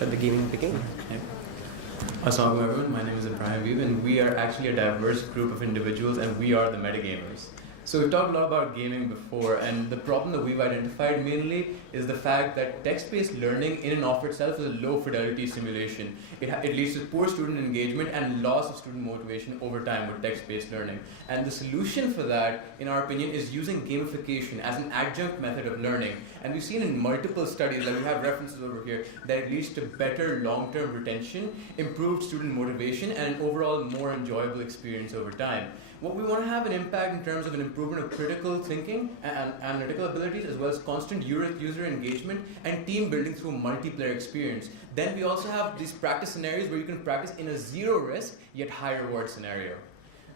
Let the gaming begin. Assalamu alaikum everyone, my name is Ibrahim Veeb and we are actually a diverse group of individuals and we are the Medi Gamers. So we've talked a lot about gaming before, and the problem that we've identified mainly is the fact that text-based learning in and of itself is a low fidelity simulation. It leads to poor student engagement and loss of student motivation over time with text-based learning. And the solution for that, in our opinion, is using gamification as an adjunct method of learning. And we've seen in multiple studies, that we have references over here, that it leads to better long-term retention, improved student motivation, and an overall more enjoyable experience over time. What we want to have an impact in terms of an improvement of critical thinking and analytical abilities, as well as constant user engagement and team building through multiplayer experience. Then we also have these practice scenarios where you can practice in a zero risk yet high reward scenario.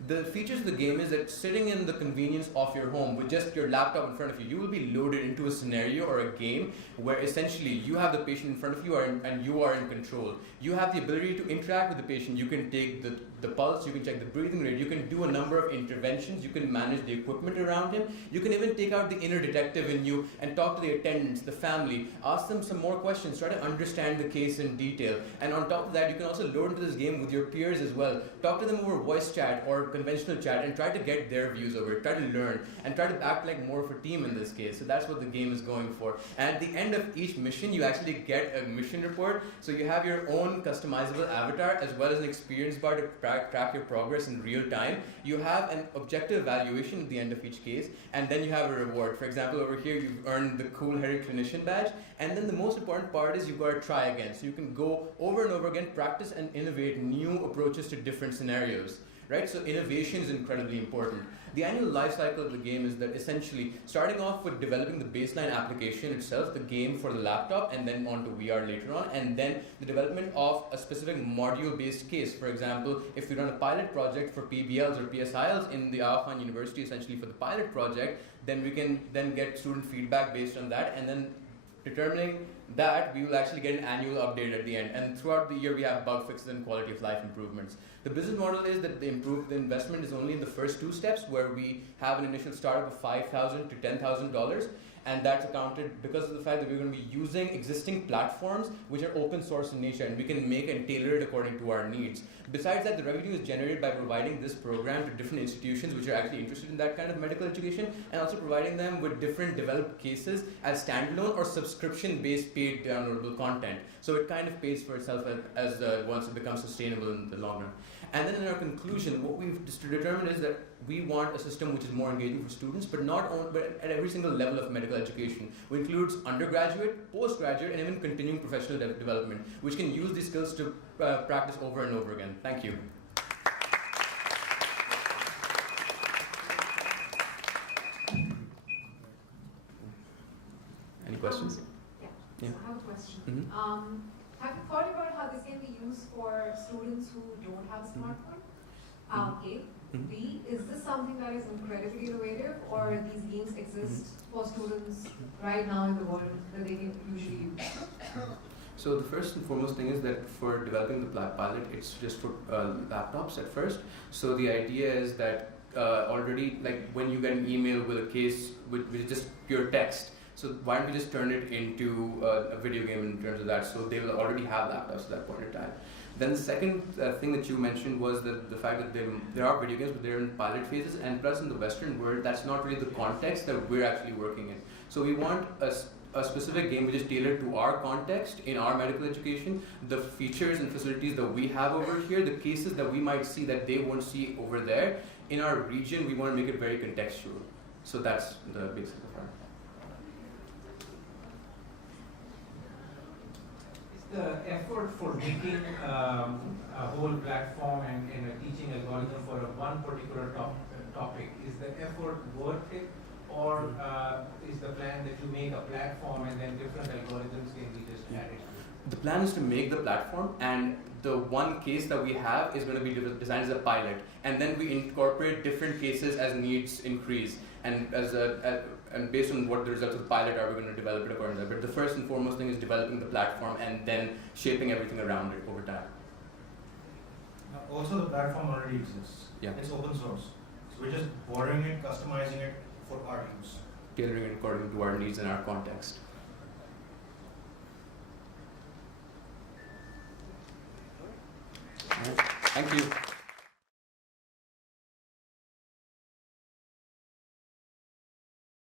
The features of the game is that sitting in the convenience of your home with just your laptop in front of you, you will be loaded into a scenario or a game where essentially you have the patient in front of you and you are in control. You have the ability to interact with the patient. You can take the pulse, you can check the breathing rate, you can do a number of interventions, you can manage the equipment around him, you can even take out the inner detective in you and talk to the attendants, the family, ask them some more questions, try to understand the case in detail. And on top of that, you can also load into this game with your peers as well. Talk to them over voice chat or conventional chat and try to get their views over it, try to learn and try to act like more of a team in this case. So that's what the game is going for. And at the end of each mission, you actually get a mission report. So you have your own customizable avatar as well as an experience bar to track your progress in real time. You have an objective evaluation at the end of each case, and then you have a reward. For example, over here you've earned the cool hairy clinician badge, and then the most important part is you've got to try again. So you can go over and over again, practice and innovate new approaches to different scenarios. Right? So innovation is incredibly important. The annual life cycle of the game is that essentially starting off with developing the baseline application itself, the game for the laptop, and then onto VR later on, and then the development of a specific module-based case. For example, if we run a pilot project for PBLs or PSILs in the Aga Khan University, essentially for the pilot project, then we can then get student feedback based on that, and then determining that, we will actually get an annual update at the end. And throughout the year, we have bug fixes and quality of life improvements. The business model is that the investment is only in the first two steps, where we have an initial startup of $5,000 to $10,000. And that's accounted because of the fact that we're going to be using existing platforms which are open source in nature, and we can make and tailor it according to our needs. Besides that, the revenue is generated by providing this program to different institutions which are actually interested in that kind of medical education, and also providing them with different developed cases as standalone or subscription-based paid downloadable content. So it kind of pays for itself as once it becomes sustainable in the long run. And then in our conclusion, what we've determined is that we want a system which is more engaging for students, but but at every single level of medical education, which includes undergraduate, postgraduate, and even continuing professional development, which can use these skills to practice over and over again. Thank you. Any questions? So I have a question. Have you thought about how this can be used for students who don't have a smartphone? A. B. Is this something that is incredibly innovative, or these games exist for students right now in the world that they can usually use? So the first and foremost thing is that for developing the pilot, it's just for laptops at first. So the idea is that already, like when you get an email with a case with just pure text, so why don't we just turn it into a video game in terms of that? So they will already have laptops at that point in time. Then the second thing that you mentioned was the fact that there are video games, but they're in pilot phases, and plus in the Western world, that's not really the context that we're actually working in. So we want a specific game which is tailored to our context in our medical education, the features and facilities that we have over here, the cases that we might see that they won't see over there. In our region, we want to make it very contextual. So that's the basic part. The effort for making a whole platform and a teaching algorithm for one particular topic, is the effort worth it, or is the plan that you make a platform and then different algorithms can be just added? The plan is to make the platform, and the one case that we have is going to be designed as a pilot, and then we incorporate different cases as needs increase, and and based on what the results of the pilot are, we're going to develop it according to that. But the first and foremost thing is developing the platform and then shaping everything around it over time. Also, the platform already exists. Yeah. It's open source. So we're just borrowing it, customizing it for our use. Tailoring it according to our needs and our context. Thank you.